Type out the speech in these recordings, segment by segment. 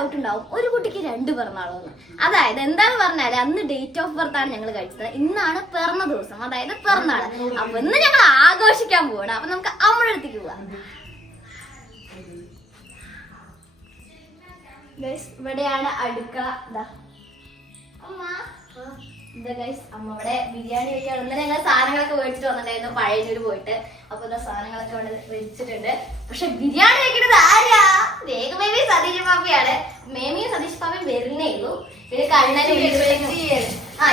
Doubt ഉണ്ടാവും, ഒരു കുട്ടിക്ക് 2 പിറന്നാളോന്ന്. അതായത് എന്താന്ന് പറഞ്ഞാല് അന്ന് ഡേറ്റ് ഓഫ് ബർത്ത് ആണ് ഞങ്ങൾ കഴിച്ചത്, ഇന്നാണ് പിറന്ന ദിവസം, അതായത് പിറന്നാള്. അപ്പൊ ഇന്ന് ഞങ്ങൾ ആഘോഷിക്കാൻ പോവാണ്. അപ്പൊ നമുക്ക് അമ്മയുടെ അടുത്തേക്ക് പോവാം. ഇവിടെയാണ് അടുക്കള. അമ്മ ഇതാ ഗൈസ്, അമ്മ ഇവിടെ ബിരിയാണി വെക്കാണ്. ഇന്നലെ ഞങ്ങൾ സാധനങ്ങളൊക്കെ മേടിച്ചിട്ട് വന്നിട്ടുണ്ടായിരുന്നു പഴയന്നൂര് പോയിട്ട്. അപ്പൊ എന്താ സാധനങ്ങളൊക്കെ ഇവിടെ വെച്ചിട്ടുണ്ട്. പക്ഷെ ബിരിയാണി വെക്കുന്നത് ആരാ? വേഗമേമി സതീഷ് പാപ്പയാണ്. മേമിയും സതീഷ് പാപ്പയും വരുന്നേ ഉള്ളൂ. പിന്നെ കണ്ണനും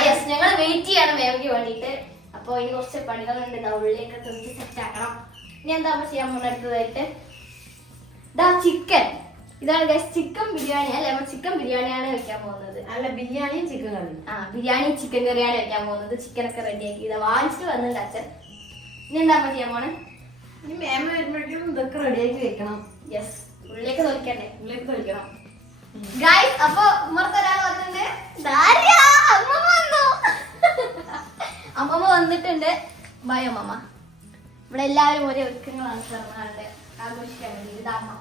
യെസ്, ഞങ്ങൾ വെയിറ്റ് ചെയ്യാണ് മേമിക്ക് വേണ്ടിയിട്ട്. അപ്പൊ ഇനി കുറച്ച് പണികളുണ്ട്. ഇതാ ഉള്ളിലേക്ക് തുറച്ച് സെറ്റ് ആക്കണം. ഇനി എന്താ ചെയ്യാൻ പോകുന്ന അടുത്തതായിട്ട് ഇതാ ചിക്കൻ. ഇതാണ് ഗൈസ് ചിക്കൻ ബിരിയാണി. അല്ലെ, നമ്മൾ ചിക്കൻ ബിരിയാണിയാണ് വെക്കാൻ പോകുന്നത്. അല്ല, ബിരിയാണിയും ചിക്കൻ കറി. ബിരിയാണി ചിക്കൻ കറിയാണ് വെക്കാൻ പോകുന്നത്. ചിക്കനൊക്കെ റെഡിയാക്കി ഇതാ വാങ്ങിച്ചിട്ട് വന്നിട്ടുണ്ട് അച്ഛൻ. ഇനി എന്താ ചെയ്യാൻ പോണേ? ഇനി മേമ വരുമ്പോഴേക്കും ഇതൊക്കെ റെഡിയാക്കി വെക്കണം. യെസ്, ഉള്ളിലേക്ക് തൊലിക്കണ്ടേ? ഉള്ളിലേക്ക് തൊഴിക്കണം ഗൈസ്. അപ്പൊ ഉമ്മർത്തൊരാൾ വന്നിട്ടുണ്ട്. അമ്മമ്മ വന്നിട്ടുണ്ട്. ബൈ അമ്മമ്മ. ഇവിടെ എല്ലാവരും ഒരേ ഒരുക്കങ്ങളാണ് പിറന്നാളുടെ ആഘോഷിക്കാൻ വേണ്ടി. ഇതാ അമ്മ.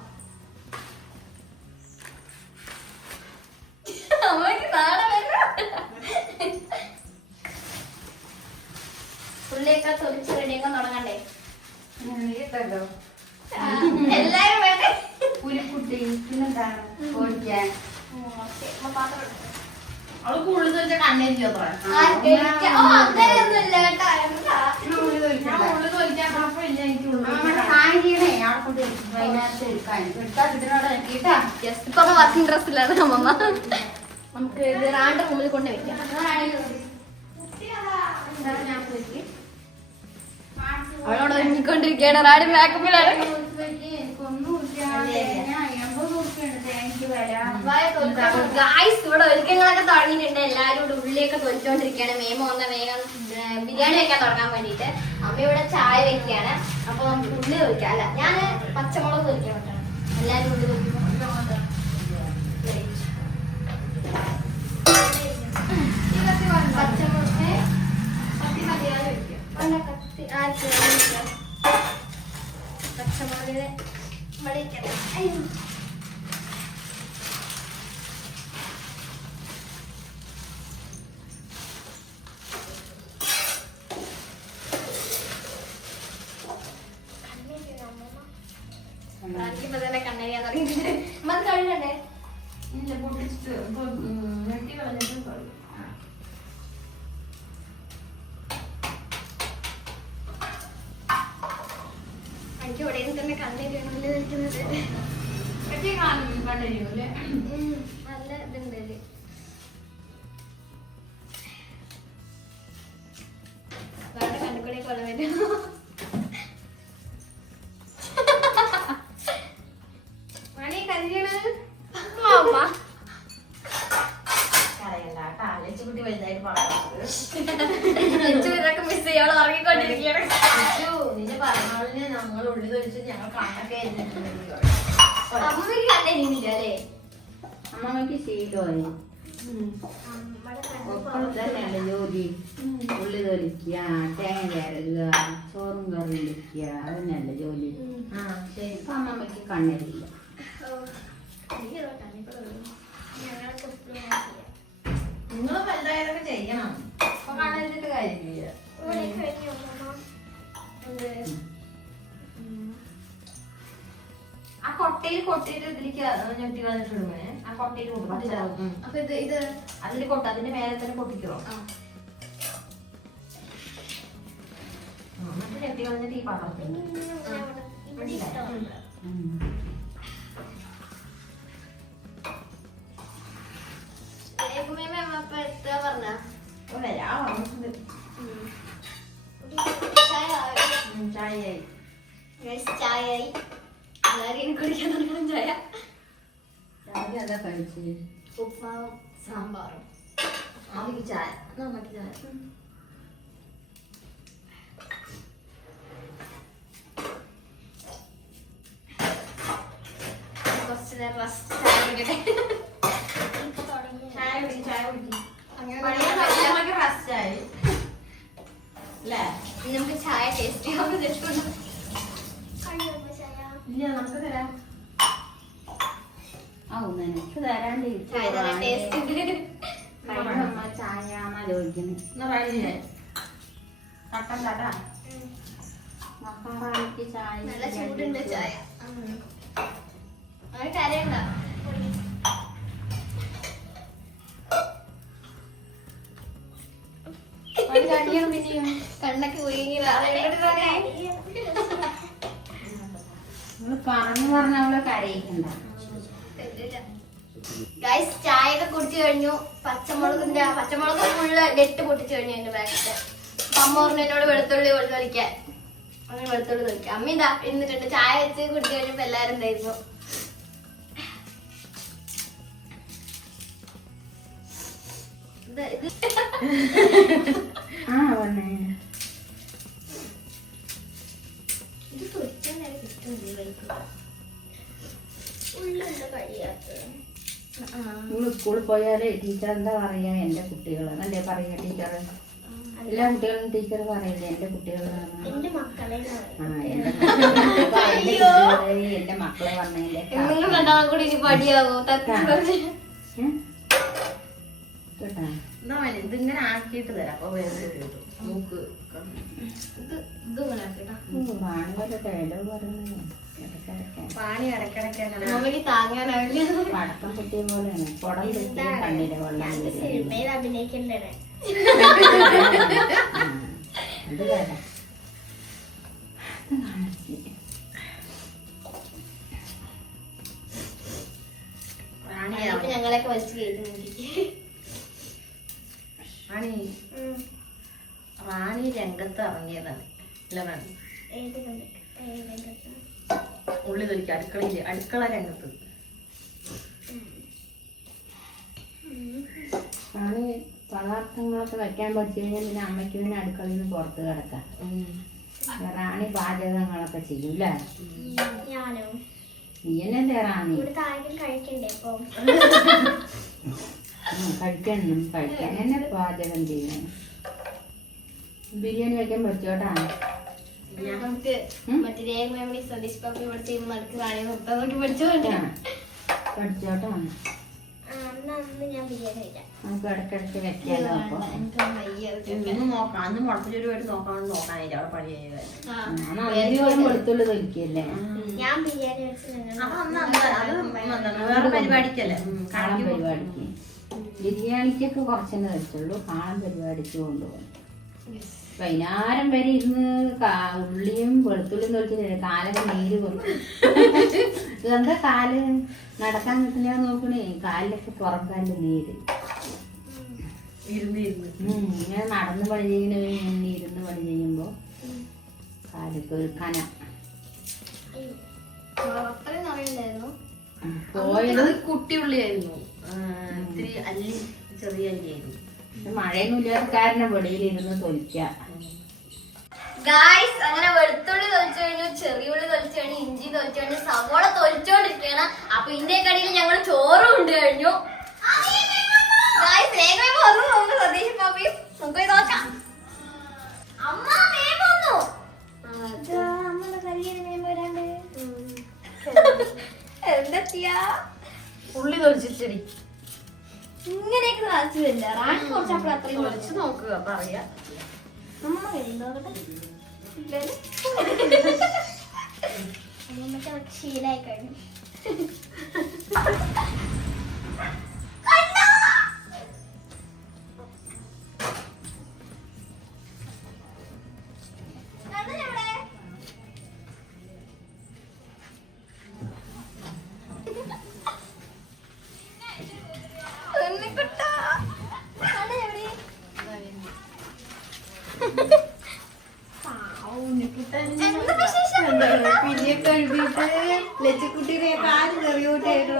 അമ്മയ്ക്ക് നാളെ ഉള്ളിയൊക്കെ തൊലിച്ച് റെഡിയാക്കാൻ തുടങ്ങണ്ടേ? എല്ലാരും വേണ്ടേ? പുലിക്കുട്ടി പിന്നെന്താണ് ഓടിക്കാൻ. അവൾക്ക് ഉള്ളു തൊഴിച്ച കണ്ണേരിക്കോ? അങ്ങനെയൊന്നുമില്ല കേട്ടോ. ഉള്ളു തൊഴിക്കാൻ അപ്പൊ ഇല്ല, എനിക്ക് ഇപ്പൊ വർക്കിംഗ് ഡ്രസ്സിലാണ് അമ്മമ്മ. നമുക്ക് ഇത് റാണ്ട് മുമ്പിൽ കൊണ്ട് വെക്കാം. അവളോട് ഒരുങ്ങിക്കൊണ്ടിരിക്കുകയാണ്. റാഡി മേക്കപ്പിലാണ്. ഇവിടെ ഒരുക്കങ്ങളൊക്കെ തുടങ്ങിയിട്ടുണ്ട്. എല്ലാരും ഇവിടെ ഉള്ളിയൊക്കെ തൊലിച്ചോണ്ടിരിക്കുകയാണ്. മേമ വന്ന വേഗം ബിരിയാണി വെക്കാൻ തുടങ്ങാൻ വേണ്ടിട്ട്. അമ്മ ഇവിടെ ചായ വെക്കുകയാണ്. അപ്പൊ നമുക്ക് ഉള്ളി തൊലിക്കാം. അല്ല, ഞാന് പച്ചമുളക് തൊലിക്കാൻ പറ്റണം. എല്ലാരും ഉള്ളി തൊലിക്കും. പച്ചമുളക് കത്തി മതിയാതെ വെക്കും. കത്തി പച്ചമുളകിന് ഇവിടെ തന്നെ കണ്ണരിയാൻ തുടങ്ങിയിട്ടുണ്ട്. മത് കഴിയണ്ടേ? ഇല്ല, പൊട്ടിച്ചിട്ട് വെട്ടി കളഞ്ഞിട്ട് പറയും. എനിക്ക് ഇവിടെ തന്നെ കണ്ണരിയാണല്ലോ നിൽക്കുന്നത്. കണ്ടല്ലേ നല്ല ഇതുണ്ടല്ലേ. വേറെ കണ്ടുകൂടെ കൊള്ള പറ്റും. മണി കല്യാണം കുട്ടി വലുതായിട്ട് പറഞ്ഞു മിസ് ചെയ്യാൻ ഇറങ്ങിക്കൊണ്ടിരിക്കുകയാണ്. നിന്റെ പറഞ്ഞാളിന് ഞങ്ങൾ ഉള്ളി തൊഴിച്ച് ഞങ്ങൾ കണ്ണൊക്കെ അമ്മയ്ക്ക് കണ്ടില്ല അല്ലേ? അമ്മമ്മക്ക് ശീലമായി തന്നെയല്ലേ ജോലി. ഉള്ളി തൊലിക്കുക, തേങ്ങ ചേരുക, ചോറും കറി വെക്കുക, അതന്നെയല്ലേ ജോലി. ശരി, ഇപ്പൊ അമ്മമ്മക്ക് കണ്ണരില്ല. നിങ്ങൾ വലുതായതൊക്കെ ചെയ്യണം. അപ്പൊ കണ്ണരിച്ചിട്ട് കാര്യമില്ല. ആ കൊട്ടയിൽ കൊട്ടിയിട്ട് ഇതിലേക്ക് ഞെട്ടി വന്നിട്ടുണ്ടേ. ആ കൊട്ടയിൽ കൊട്ടും. അപ്പൊ ഇത് അതിൽ കൊട്ട, അതിന്റെ മേലെ തന്നെ പൊട്ടിക്കോ. എന്നിട്ട് ഞെട്ടി വന്നിട്ട് ഈ പാത്രത്തിൽ ചായയായി. ചായയായി. എല്ലാവരും കുടിക്കാൻ തുടങ്ങണം ചായ. രാവിലെ അതാ കഴിച്ച് ഉപ്പാവും സാമ്പാറും. ആദ്യം ചായ, നമുക്ക് ചായ. കുറച്ച് നേരം റസ്റ്റ് ചായ കുടി, ചായ കുടി. അങ്ങനെ റസ്റ്റായി അല്ലേ? നമുക്ക് ചായ ടേസ്റ്റ് ചെയ്യാൻ ഇല്ല, നമുക്ക് തരാം. നിനക്ക് തരാണ്ട് ചായ നല്ല ടേസ്റ്റ് അമ്മ ചായ ചോദിക്കുന്നു മഹാറാണിക്ക് ചായ നല്ല ചൂടുണ്ട് ചായ. അത് കരയണ്ട. കണ്ണൊക്കെ കുഴിഞ്ഞു പറഞ്ഞ അവളെ കരയിക്കണ്ട. ഗൈസ് ചായ ഒക്കെ കുടിച്ചു കഴിഞ്ഞു. പച്ചമുളക് ഫുള്ള് നെറ്റ് പൊട്ടിച്ചു കഴിഞ്ഞു എന്റെ ബാഗില്. അമ്മ പറഞ്ഞു എന്നോട് വെളുത്തുള്ളി തൊലിക്കാൻ. അങ്ങനെ വെളുത്തുള്ളി തൊലിക്കാം. അമ്മ ഇതാ ഇരുന്നിട്ടുണ്ട്. ചായ വെച്ച് കുടിച്ചു കഴിഞ്ഞപ്പോ എല്ലാരും ഉണ്ടായിരുന്നു. സ്കൂളിൽ പോയാല് ടീച്ചർ എന്താ പറയാ എന്റെ കുട്ടികൾ അല്ലേ പറയാ ടീച്ചർ? എല്ലാ കുട്ടികളും ടീച്ചർ പറയില്ലേ എന്റെ കുട്ടികളാണ്. എന്റെ മക്കളെ എന്റെ മക്കളെ പറഞ്ഞില്ലേ കൂടി ഇനി പടിയാവോ? ഇതിങ്ങനെ ആക്കിയിട്ട് തരാം. അപ്പൊ മൂക്ക് പാണി ഇടയ്ക്കിടയ്ക്ക് താങ്ങാനാവില്ല. പടക്കം പൊട്ടിയ പോലെയാണ്. കുടം കിട്ടിയ കണ്ണിലെ വെള്ളം സിനിമയിൽ അഭിനയിക്കണ്ടേ? ഇത് വേണ്ട. ഞങ്ങളൊക്കെ വലിച്ചു കയറ്റുന്നുണ്ട്. റാണി രംഗത്ത് ഇറങ്ങിയതാണ്. ഉള്ളി തൊലിക്ക അടുക്കള രംഗത്ത് റാണി പദാർത്ഥങ്ങളൊക്കെ വെക്കാൻ പഠിച്ചു കഴിഞ്ഞാൽ പിന്നെ അമ്മയ്ക്ക് പിന്നെ അടുക്കളയിൽ നിന്ന് പുറത്ത് കിടക്കാം. റാണി പാചകങ്ങളൊക്കെ ചെയ്യൂല്ലേ? നീയല്ലേ റാണി? കഴിക്കാൻ തന്നെ പാചകം ചെയ്യണം. ബിരിയാണി വെക്കാൻ പഠിച്ചോട്ടാ. നമുക്ക് മറ്റേ രേഖ സതീഷ് പാപ്പി പഠിച്ചു നടക്ക് റാണി നിർത്താൻ പഠിച്ചോട്ടാ. നമുക്ക് ഇടയ്ക്കിടയ്ക്ക് വെക്കാലോ. അപ്പൊ അന്ന് മുളപ്പിച്ചൊരുപാട് നോക്കാനായിട്ട് അവിടെ പണി ചെയ്തത് വെളുത്തുള്ളി തൊലിക്കല്ലേ? വേറെ പരിപാടിക്കല്ലേ? കാളം പരിപാടിക്ക്. ബിരിയാണിക്കൊക്കെ കുറച്ചെന്നെ കഴിച്ചുള്ളൂ. കാളം പരിപാടിക്ക് കൊണ്ടുപോകും. വൈകുന്നേരം വരെ ഇരുന്ന് ഉള്ളിയും വെളുത്തുള്ളിയും തൊലിച്ചിട്ട് കാലൊക്കെ നീര് കൊടുക്കും. ഇതെന്താ കാല് നടക്കാൻ കിട്ടില്ല നോക്കണേ. കാലിലൊക്കെ പുറംകാലില് നീര്. ഇങ്ങനെ നടന്ന് പണി ചെയ്യുന്ന ഇങ്ങനെ ഇരുന്ന് പണി ചെയ്യുമ്പോ കാലൊക്കെ ഒരു കന പോയത്. കുട്ടിയുള്ളിയായിരുന്നു. ഇത്തിരി അല്ലി ചെറിയ അല്ലിയായിരുന്നു. മഴയൊന്നും ഇല്ലാത്ത കാരണം വെളിയിലിരുന്ന് തൊലിക്കാം. ഗായ്സ് അങ്ങനെ വെളുത്തുള്ളി തൊലിച്ചു കഴിഞ്ഞു, ചെറിയുള്ളി തൊലിച്ചു കഴിഞ്ഞു, ഇഞ്ചി തൊലിച്ചു കഴിഞ്ഞു, സവോള തൊലിച്ചോണ്ടിരിക്കുകയാണ്. അപ്പൊ ഇതിന്റെ കടയിൽ ഞങ്ങൾ ചോറും ഉണ്ട് കഴിഞ്ഞു. സതീഷ് പാപ്പി നമുക്ക് പോയി നോക്കാം. അമ്മ വേഗം വന്നു. അമ്മയുടെ കരിയേരി വേഗം വരാണ്ട് എന്താ ചെയ്യാ? ഉള്ളി തൊലിച്ചിട്ടടി ഇങ്ങനെയൊക്കെ സാധിച്ചു വരില്ല. റാണി കുറച്ചപ്പോൾ അത്രയും തൊലിച്ച് നോക്കുക. അപ്പൊ അറിയാം. ശീലായി കഴിഞ്ഞു. പിന്നെ കഴുകിട്ട് ലച്ചുക്കുട്ടിയുടെ കാല് കറിയോട്ടായിട്ട്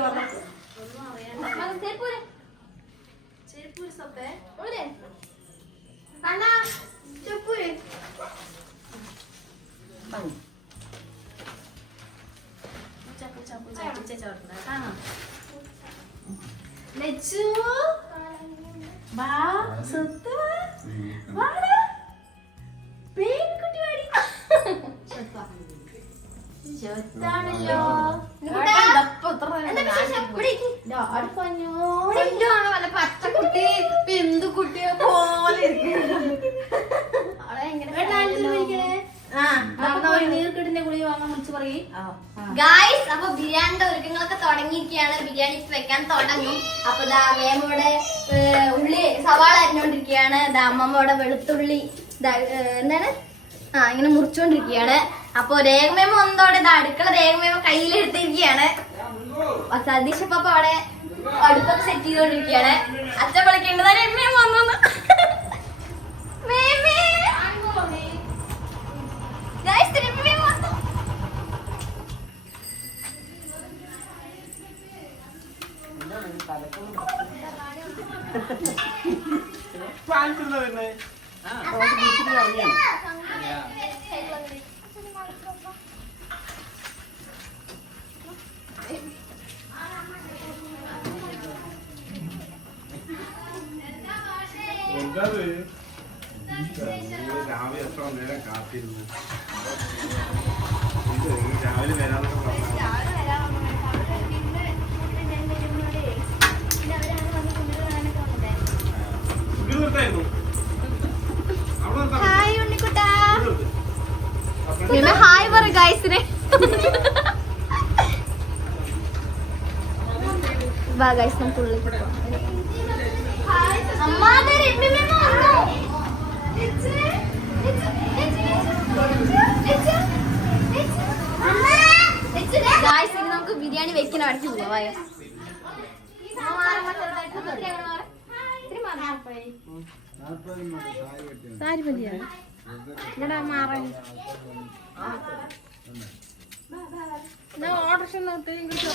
ചെത്താണല്ലോ. വല്ല പച്ചക്കുട്ടി പെന്തുകുട്ടിയെ പോലെ നീർക്കെട്ടിന്റെ ഗുളിക വാങ്ങാൻ വിളിച്ചു പറയും. ഗായ്സ് അപ്പൊ ബിരിയാണിന്റെ ഒരുക്കങ്ങളൊക്കെ തുടങ്ങിയിരിക്കുകയാണ്. ബിരിയാണി വെക്കാൻ തുടങ്ങും. അപ്പൊ ദാ മേമോടെ ഉള്ളി സവാള അരിഞ്ഞോണ്ടിരിക്കുകയാണ്. ദാ അമ്മമ്മയുടെ വെളുത്തുള്ളി എന്താണ് ഇങ്ങനെ മുറിച്ചോണ്ടിരിക്കുകയാണ്. അപ്പൊ രേഖമേമ ഒന്നോടെ അടുക്കള രേഖമേമ കയ്യിലെടുത്തിരിക്കുകയാണ്. സതീഷ് പപ്പ അവിടെ അടുപ്പൊക്കെ സെറ്റ് ചെയ്തോണ്ടിരിക്കുകയാണ്. അച്ഛൻ വിളിക്കേണ്ടത് രമ്യം വന്നു. രാവിലെ എത്ര നേരം കാത്തിരുന്നു. രാവിലെ വരാന്നൊക്കെ പറഞ്ഞു. ഹായ് ഉണ്ണിക്കുട്ടാ. ഹായ് പറ ഗൈസിനെ. വാ ഗൈസ് നമുക്ക് ഉള്ളിൽ നമുക്ക് ബിരിയാണി വെക്കണ അടിച്ചു പോവാ.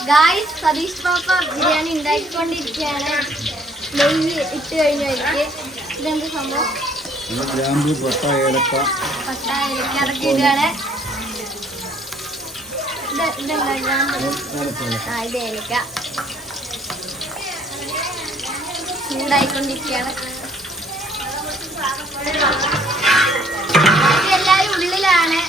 ഗായ്സ് സതീഷ് പാപ്പ ബിരിയാണി ഉണ്ടാക്കിക്കൊണ്ടിരിക്കുകയാണ്. നെയ്യ് ഇട്ട് കഴിഞ്ഞു. എനിക്ക് ഇതെന്ത് സംഭവം? പട്ട ഏലക്ക അതൊക്കെ ഇടുകയാണ്. ഇത് ഏലക്ക ചൂടായിക്കൊണ്ടിരിക്കുകയാണ്. എല്ലാരും ഉള്ളിലാണ്.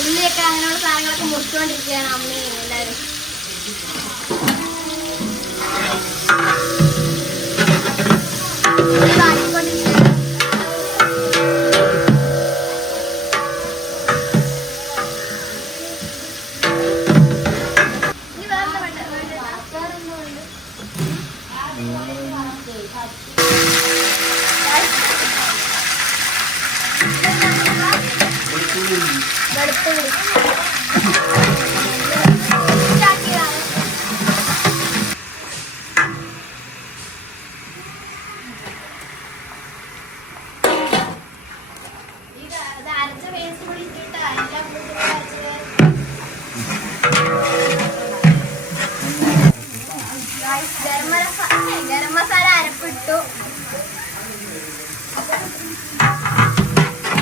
ഉള്ളിയൊക്കെ അങ്ങനെയുള്ള സാധനങ്ങളൊക്കെ മുറിച്ചുകൊണ്ടിരിക്കുകയാണ് അമ്മയും എല്ലാവരും. ഗരം മസാല അരപ്പിട്ടു.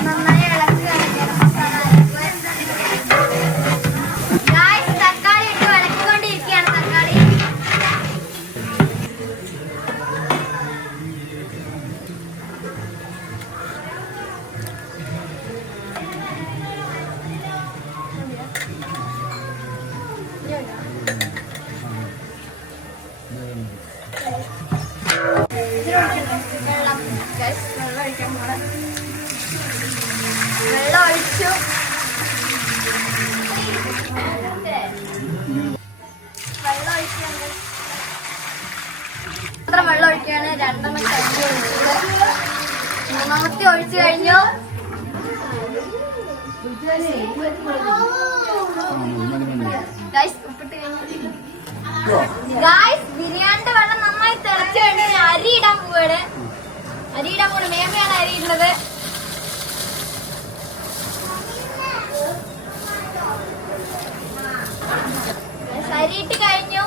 നന്നായി ഇളക്കുകയാണ് ഗരം മസാല അരപ്പ്. ഗായ്സ് തക്കാളി ഇട്ട് ഇളക്കിക്കൊണ്ടിരിക്കുകയാണ്. തക്കാളി വെള്ളം ഒഴിച്ചു. വെള്ളം ഒഴിക്കുകയാണ്. 2 കഞ്ഞി ഒഴിച്ചത്. 3ാമത്തെ ഒഴിച്ചു കഴിഞ്ഞു. ഗായ്സ് ബിരിയാണിന്റെ വെള്ളം നന്നായി തിളച്ചു കഴിഞ്ഞ് അരി ഇടാൻ പോവാണ്. മേമയാണ് അരി ഇടുന്നത്. അരിയിട്ട് കഴിഞ്ഞു.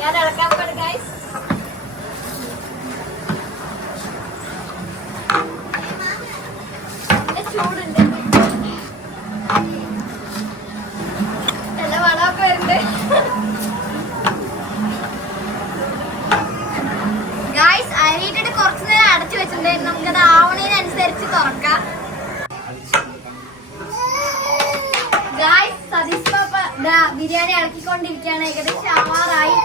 ഞാൻ ഇളക്കാൻ പോവാണ് ഗായ്സ്. ചൂടുണ്ട്. നല്ല വളമൊക്കെ വരുന്നുണ്ട്. വെച്ചിട്ടുണ്ട്. നമുക്കത് ആവണതിനനുസരിച്ച് തുറക്കാം. ഗായ്സ് സതീഷ് പാപ്പ ബിരിയാണി ഇളക്കിക്കൊണ്ടിരിക്കുകയാണ്. ഏകദേശം ആവാറായി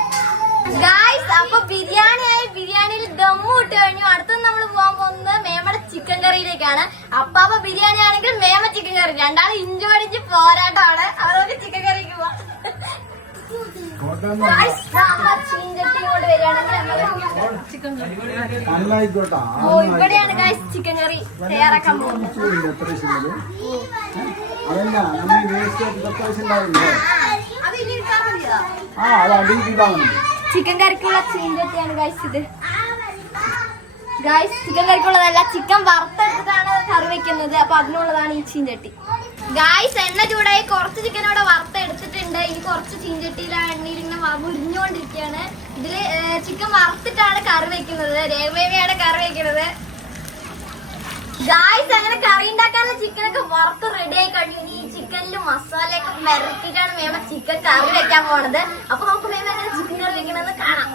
ഗായ്സ്. അപ്പൊ ബിരിയാണിയിൽ ദമ്മു ഇട്ട് കഴിഞ്ഞു. അടുത്തത് നമ്മൾ പോകാൻ പോകുന്നത് മേമയുടെ ചിക്കൻ കറിയിലേക്കാണ്. അപ്പാപ്പ ബിരിയാണി ആണെങ്കിൽ മേമ ചിക്കൻ കറി, രണ്ടാളും ഇഞ്ചു പഠിച്ച് പോരാട്ടമാണ്. അവർക്ക് ചിക്കൻ കറിക്ക് പോവാം. ഇവിടെയാണ് ഗായ്സ് ചിക്കൻ കറി തയ്യാറാക്കാൻ പോകുന്നത്. ചിക്കൻ കറിക്കുള്ള ചീഞ്ചട്ടിയാണ് ഗായ്സ് ഇത്. ഗായ്സ് ചിക്കൻ കറിക്കുള്ളതല്ല, ചിക്കൻ വറുത്തെടുത്തിട്ടാണ് കറി വെക്കുന്നത്. അപ്പൊ അതിനുള്ളതാണ് ഈ ചീഞ്ചട്ടി. ഗായ്സ് എണ്ണ ചൂടായി കുറച്ച് ചിക്കൻ ഇവിടെ വറുത്തെടുത്തിട്ടുണ്ട്. ഇനി കുറച്ച് ചീഞ്ചട്ടിയിലാണ് എണ്ണയിൽ ഇങ്ങനെ മുരിഞ്ഞുകൊണ്ടിരിക്കുകയാണ്. ഇതില് ചിക്കൻ വറുത്തിട്ടാണ് കറി വെക്കുന്നത്. രേവയാണ് കറി വെക്കുന്നത്. ഗായ്സ് അങ്ങനെ കറി ഉണ്ടാക്കാനുള്ള ചിക്കനൊക്കെ വറുത്ത് റെഡി ആയി കഴിഞ്ഞു. ഈ ചിക്കനിൽ മസാലയൊക്കെ വരട്ടിട്ടാണ് മേമ ചിക്കൻ കറി വെക്കാൻ പോണത്. അപ്പൊ നമുക്ക് മേമ എങ്ങനെ ചിക്കൻ കറി വെക്കണമെന്ന് കാണാം.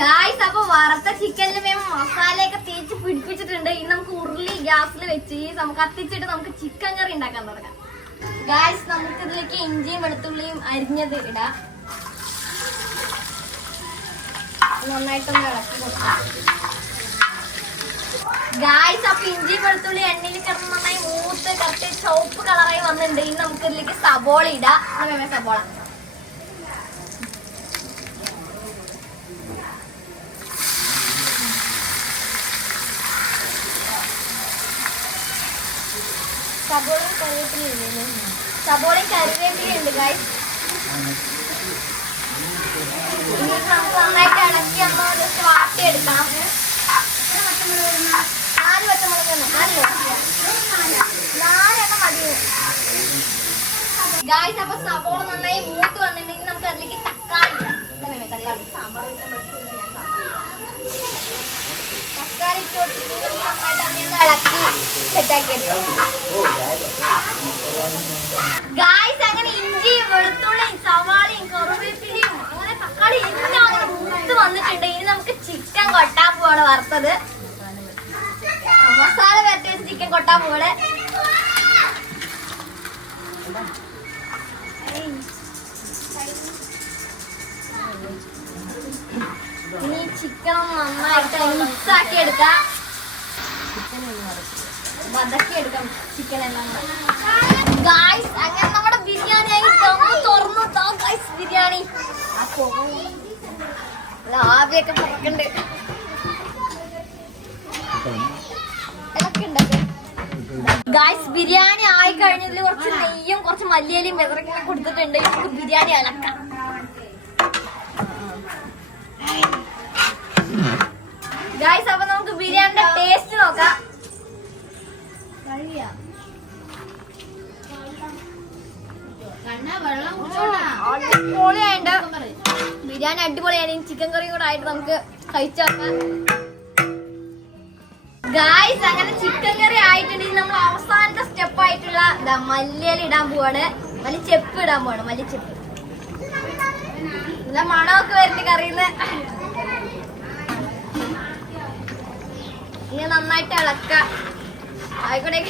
ഗായ്സ് അപ്പൊ വറുത്ത ചിക്കനിൽ മേമ മസാലയൊക്കെ തേച്ച് പിടിപ്പിച്ചിട്ടുണ്ട്. ഇനി നമുക്ക് ഉരുളി ഗ്യാസിൽ വെച്ച് നമുക്ക് കത്തിച്ചിട്ട് നമുക്ക് ചിക്കൻ കറി ഉണ്ടാക്കാൻ തുടങ്ങാം. ഗായ്സ് നമുക്ക് ഇതിലേക്ക് ഇഞ്ചിയും വെളുത്തുള്ളിയും അരിഞ്ഞത് ഇടാം. നന്നായിട്ടൊന്ന് ഇളക്കി കൊടുക്കാം. ഗായ്സ് അപ്പൊ ഇഞ്ചിയും വെളുത്തുള്ളി എണ്ണയിൽ കിടന്ന് നന്നായി മൂത്ത് കറക്റ്റ് ചുവപ്പ് കളറായി വന്നിട്ടുണ്ട്. ഇനി നമുക്ക് ഇതിലേക്ക് സബോള ഇടാം. സബോള സബോളയും കറിവേപ്പിലയുണ്ട് ഗായ്സ്. ഇനി നമുക്ക് നന്നായിട്ട് ഇളക്കി ഒന്ന് ജസ്റ്റ് വാട്ടിയെടുക്കണം. 4 പച്ചമുളക് 4 മതി ഗായ്സ്. അപ്പൊ സബോള നന്നായി മൂത്ത് വന്നിട്ടുണ്ടെങ്കിൽ നമുക്ക് അതിലേക്ക് തക്കാളി ഇട്ട് കൊടുത്തിട്ട് നന്നായിട്ട് അങ്ങനെ ഇളക്കി സെറ്റാക്കി എടുക്കാം. ഗായ്സ് അങ്ങനെ ഇഞ്ചി വെളുത്തുള്ളിയും സവാളയും കറിവേപ്പിലയും അങ്ങനെ തക്കാളി എല്ലാം അങ്ങനെ മൂത്ത് വന്നിട്ടുണ്ട്. ഇനി നമുക്ക് ചിക്കൻ കൊട്ടാൻ പോവാണ് വറുത്തത്. മസാല വരട്ടി വെച്ച് ചിക്കൻ കൊട്ടാൻ പോവാണ്. ഇനി ചിക്കൻ നന്നായിട്ട് മിക്സ് ആക്കി എടുക്കാം. വതക്കി എടുക്കാം ചിക്കൻ എല്ലാം. ഗായ്സ് അങ്ങനെ നമ്മുടെ ബിരിയാണി ആയി തുറന്നു ഗായ്സ്. ബിരിയാണി ആവിയൊക്കെ പറക്കണ്ട്. ഗായ്സ് ബിരിയാണി ആയി കഴിഞ്ഞതിൽ കുറച്ച് നെയ്യും കുറച്ച് മല്ലിയിലയും വിതറൊക്കെ കൊടുത്തിട്ടുണ്ട്. നമുക്ക് ബിരിയാണി ഇളക്കാം. ഗായ്സ് അപ്പൊ നമുക്ക് ബിരിയാണിയുടെ ടേസ്റ്റ് നോക്കാം. അടിപൊളിയായിട്ട് ബിരിയാണി അടിപൊളിയാണ്. ചിക്കൻ കറിയും കൂടെ ആയിട്ട് നമുക്ക് കഴിച്ചോക്കാം. ഗായ്സ് അങ്ങനെ ചിക്കൻ കറി ആയിട്ടുണ്ടെങ്കിൽ നമ്മൾ അവസാനത്തെ സ്റ്റെപ്പ് ആയിട്ടുള്ള മല്ലിയില ഇടാൻ പോവാണ്. മല്ലിച്ചെപ്പ് ഇടാൻ പോവാണ്. മല്ലിച്ചെപ്പ് നല്ല മണമൊക്കെ വരുന്ന കറിയിന്ന്. ഇനി നന്നായിട്ട് ഇളക്കാം. ആയിക്കോട്ടെ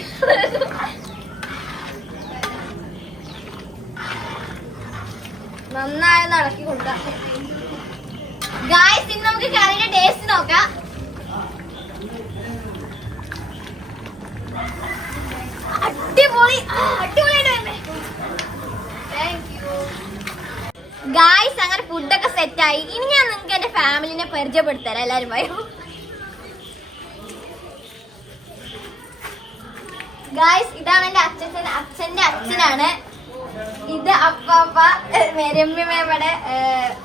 നന്നായി ഒന്ന് ഇളക്കി കൊടുക്കാം. ഗായ്സ് ഇനി നമുക്ക് കറിയുടെ ടേസ്റ്റ് നോക്കാം. അടിപൊളിയായിട്ട് ഗായ്സ് അങ്ങനെ ഫുഡൊക്കെ സെറ്റായി. ഇനി ഞാൻ നിങ്ങൾക്ക് എന്റെ ഫാമിലിനെ പരിചയപ്പെടുത്തരാം. എല്ലാരും പോയോ ഗായ്സ്. ഇതാണ് എന്റെ അച്ഛന്റെ അച്ഛനാണ്. ഇത് അപ്പാപ്പ രമ്യ മേമയുടെ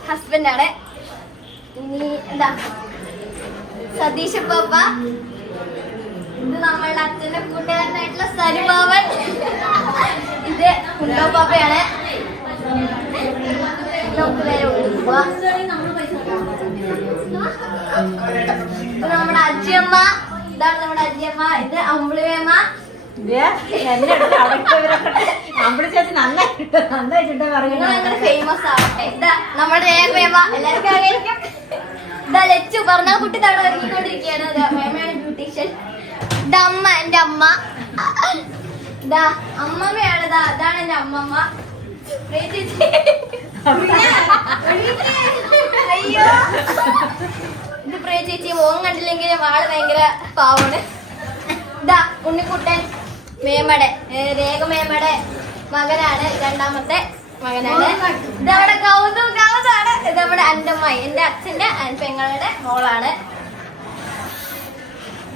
ഹസ്ബൻഡാണ്. ഇനി എന്താ സതീഷ് അപ്പാപ്പ. ഇത് നമ്മളുടെ അച്ഛന്റെ കൂട്ടുകാരനായിട്ടുള്ള സരുബാവൻ. ഇത് കുണ്ടോ പാപ്പയാണ്. നമുക്ക് നേരെ പോവാം. ഇത് നമ്മുടെ അജ്ജിയമ്മ. ഇതാണ് നമ്മുടെ അജ്ജിയമ്മ. ഇത് അമ്പിളിവേമ്മ. ഫേമസ് ആവട്ടെ. ഇതാ നമ്മുടെ മേമ. എല്ലാവർക്കും അറിയാം. ഇതാ ലച്ചു പറഞ്ഞ കുട്ടി തവണ ഒരുങ്ങിക്കൊണ്ടിരിക്കുകയാണ്. മേമയാണ് ബ്യൂട്ടീഷ്യൻ. ഇതാ അമ്മ, എന്റെ അമ്മ. ഇതാ അമ്മമ്മയാണ്. ഇതാണ് എന്റെ അമ്മമ്മ. അയ്യോ, ഇത് പ്രിയ ചേച്ചി. മോൻ കണ്ടില്ലെങ്കിൽ വാള് ഭയങ്കര പാവാണ്. ഇതാ ഉണ്ണിക്കുട്ടൻ, മേമടെ രേഖ മേമടെ മകനാണ്, രണ്ടാമത്തെ മകനാണ്. ഇതവിടെ കൗതാണ്. ഇതവിടെ അൻ്റമ്മായി, എന്റെ അച്ഛന്റെ പെങ്ങളുടെ മോളാണ്.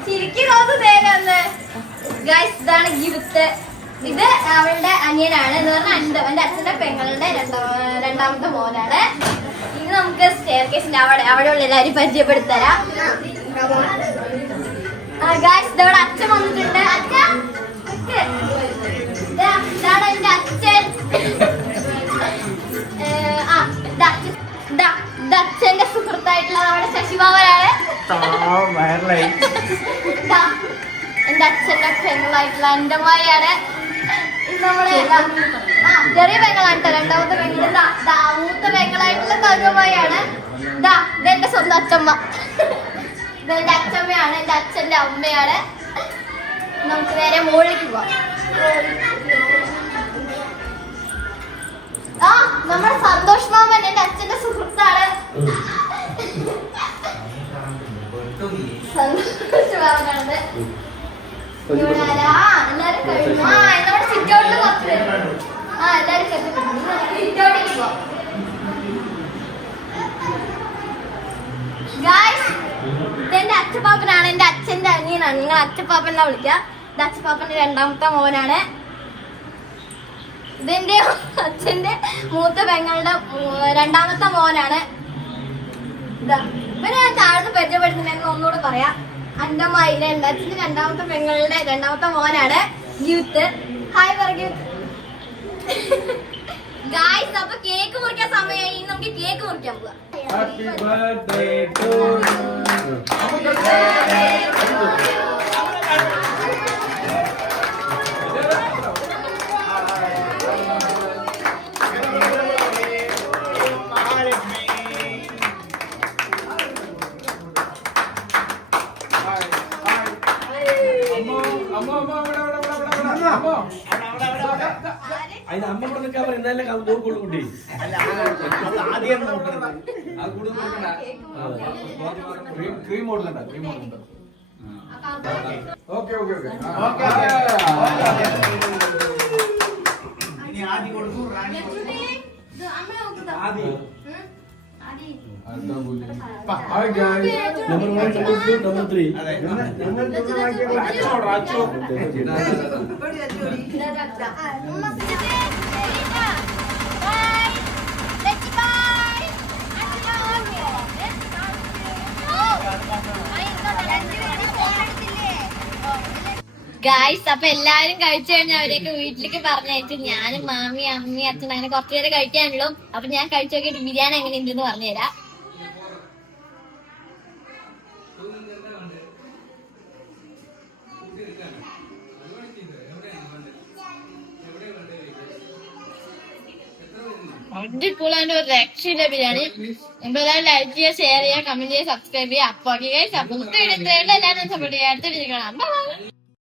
ശരിക്കും നേരെന്ന് ഗൈസ്. ഇതാണ് ഗിഫ്റ്റ്. ഇത് അവളുടെ അനിയനാണ് എന്ന് പറഞ്ഞാൽ എന്റെ അച്ഛന്റെ പെങ്ങളുടെ രണ്ടാമത്തെ മോനാണ്. ഇനി നമുക്ക് സ്റ്റെയർ കേസിന്റെ അവിടെയുള്ള എല്ലാവരും പരിചയപ്പെടുത്തരാം. ഗൈസ്, ഇതവിടെ അച്ഛൻ വന്നിട്ടുണ്ട്. ഇതാണ് എന്റെ അച്ഛൻ. അച്ഛന്റെ സുഹൃത്തായിട്ടുള്ള നമ്മുടെ ശശിബാബനാണ്. എന്റെ അച്ഛന്റെ പെങ്ങളായിട്ടുള്ള എന്റെ അമ്മയാണ്. നമ്മള് ചെറിയ പെങ്ങളാണ് കേട്ടോ. രണ്ടാമത്തെ പെങ്ങള് മൂത്ത പെങ്ങളായിട്ടുള്ള തങ്കമ്മയാണ്. ഇതെന്റെ സ്വന്തം അച്ഛമ്മ. ഇതെന്റെ അച്ഛമ്മയാണ്, എന്റെ അച്ഛന്റെ അമ്മയാണ്. നമുക്ക് നേരെ മുകളിലേക്ക് പോവാം. നമ്മുടെ സന്തോഷ് മാമൻ എന്റെ അച്ഛന്റെ സുഹൃത്താണ്. സന്തോഷ് മാമനാണത്. എല്ലാരും കഴിഞ്ഞു. എന്നോട് സിറ്റൗട്ടിൽ കുറച്ച് പേര്. എല്ലാരും സിറ്റൗട്ടിലേക്ക് പോവാം. ഗായ്സ്, ഇതെന്റെ അച്ഛപ്പാപ്പനാണ്, എന്റെ അച്ഛന്റെ അനിയനാണ്. നിങ്ങൾ അച്ഛപ്പാപ്പൻ എന്നാ വിളിക്കുക. ഇത് അച്ഛപ്പാപ്പന്റെ രണ്ടാമത്തെ മോനാണ്. ഇതെന്റെ അച്ഛന്റെ മൂത്ത പെങ്ങളുടെ രണ്ടാമത്തെ മോനാണ്. ഇവരെ ഞാൻ താഴ്ന്ന് പരിചയപ്പെടുത്തുന്ന ഒന്നുകൂടെ പറയാം. അൻ്റമ്മായിലെ എന്റെ അച്ഛന്റെ രണ്ടാമത്തെ പെങ്ങളുടെ രണ്ടാമത്തെ മോനാണ് യൂത്ത്. ഹായ് പറയൂ ഗായ്സ്. അപ്പൊ കേക്ക് മുറിക്കാൻ സമയമായി. നമുക്ക് കേക്ക് മുറിക്കാൻ പോവാം. അതിന് അമ്മ പറഞ്ഞാൽ പറയുന്നതല്ലേ നോക്കുള്ളൂ കുട്ടി. ക്രീം മോഡലുണ്ട്, ക്രീം മോഡലുണ്ട്. Okay okay okay. ആദ്യം കൊടുക്കും. ആദ്യം Number 1, number 2, number 3. ഗായ്സ്, അപ്പൊ എല്ലാരും കഴിച്ചു കഴിഞ്ഞാൽ അവരെയൊക്കെ വീട്ടിലേക്ക് പറഞ്ഞയച്ചു. ഞാനും മാമി, അമ്മി, അച്ഛൻ അങ്ങനെ കുറച്ചുപേരെ കഴിക്കാനുള്ളൂ. അപ്പൊ ഞാൻ കഴിച്ചു നോക്കിയിട്ട് ബിരിയാണി എങ്ങനെയുണ്ടെന്ന് പറഞ്ഞുതരാം. അടിപൊളിയായിട്ട് ഒരു രക്ഷയില്ല ബിരിയാണി. ഇപ്പൊ എല്ലാവരും ലൈക്ക് ചെയ്യുക, ഷെയർ ചെയ്യുക, കമന്റ് ചെയ്യുക, സബ്സ്ക്രൈബ് ചെയ്യുക. അപ്പൊ എല്ലാവരും സപ്പോർട്ട് ചെയ്യാൻ അടുത്ത വീഡിയോ കാണാം.